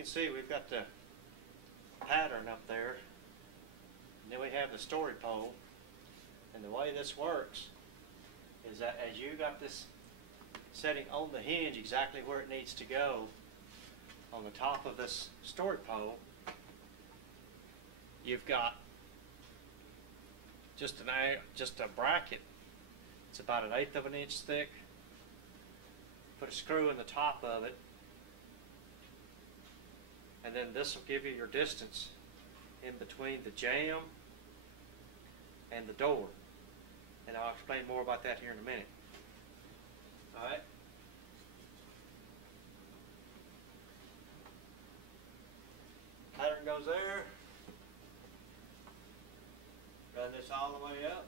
can see, we've got the pattern up there, and then we have the story pole. And the way this works is that as you got this setting on the hinge exactly where it needs to go on the top of this story pole, you've got just a bracket. It's about 1/8 of an inch thick. Put a screw in the top of it, and then this will give you your distance in between the jamb and the door. And I'll explain more about that here in a minute. Alright. Pattern goes there. Run this all the way up.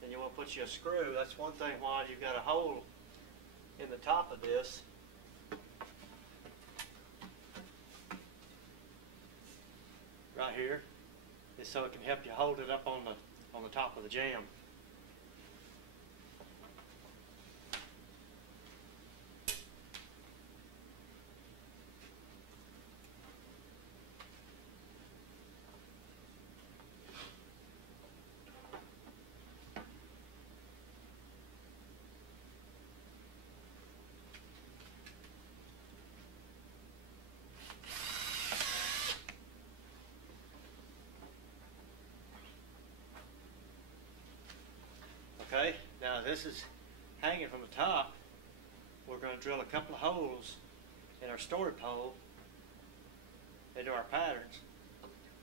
Then you want to put you a screw. That's one thing why you've got a hole in the top of this. Right here. Is so it can help you hold it up on the top of the jamb. Okay, now this is hanging from the top. We're going to drill a couple of holes in our story pole into our patterns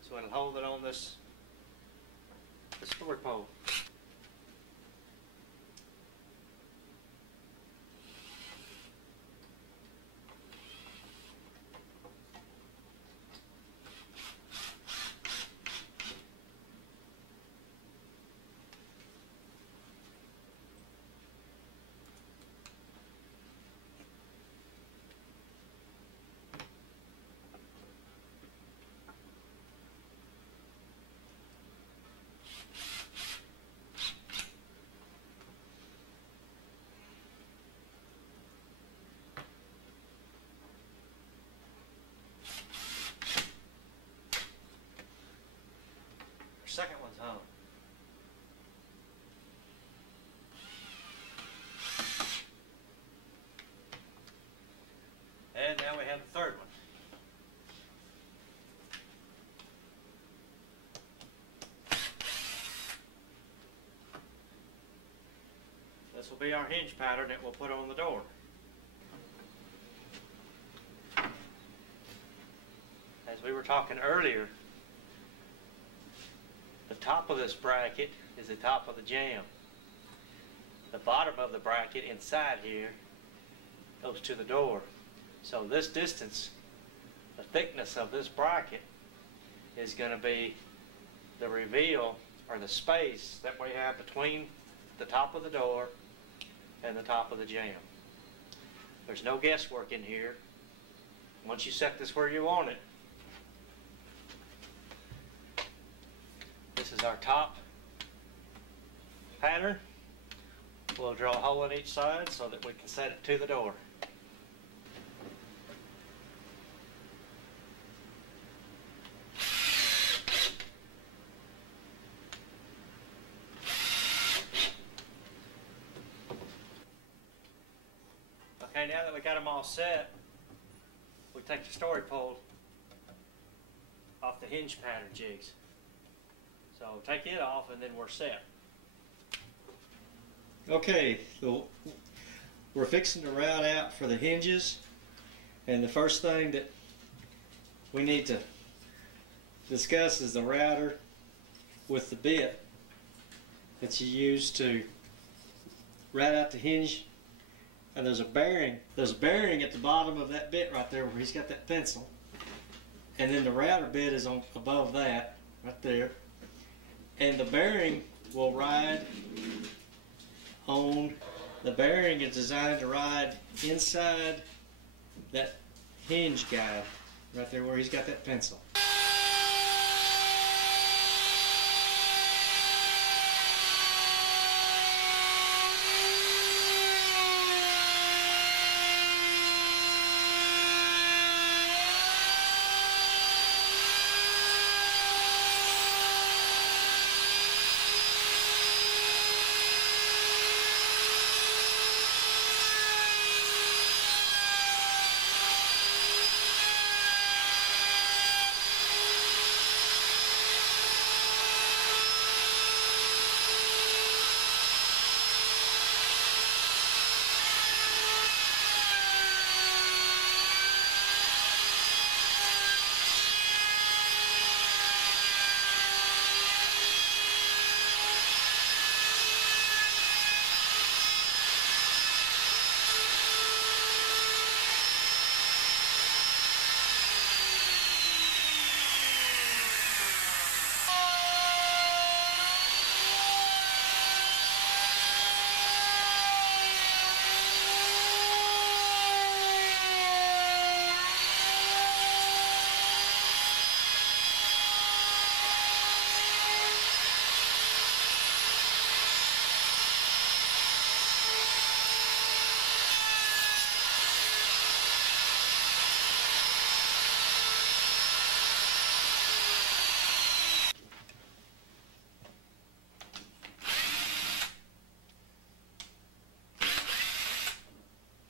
so it'll hold it on this story pole. Second one's hung. And now we have the third one. This will be our hinge pattern that we'll put on the door. As we were talking earlier, the top of this bracket is the top of the jamb. The bottom of the bracket inside here goes to the door. So this distance, the thickness of this bracket, is going to be the reveal or the space that we have between the top of the door and the top of the jamb. There's no guesswork in here. Once you set this where you want it, this is our top pattern. We'll drill a hole in each side so that we can set it to the door. Okay, now that we got them all set, we take the story pole off the hinge pattern jigs. So take it off and then we're set. Okay, so we're fixing to route out for the hinges, and the first thing that we need to discuss is the router with the bit that you use to route out the hinge. And there's a bearing at the bottom of that bit right there where he's got that pencil, and then the router bit is on above that right there. And the bearing will ride on, the bearing is designed to ride inside that hinge guide right there where he's got that pencil.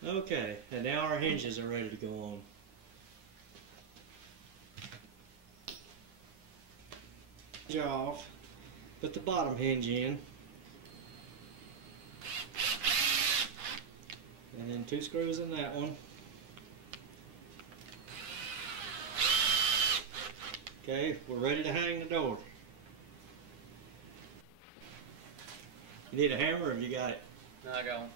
Okay, and now our hinges are ready to go on. Hinge off, put the bottom hinge in, and then 2 screws in that one. Okay, we're ready to hang the door. You need a hammer, or have you got it? No, I got one.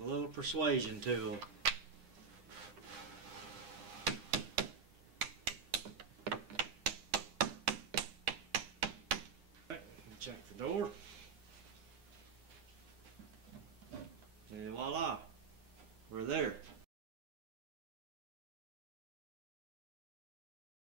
A little persuasion tool. Right, check the door. And voila, we're there.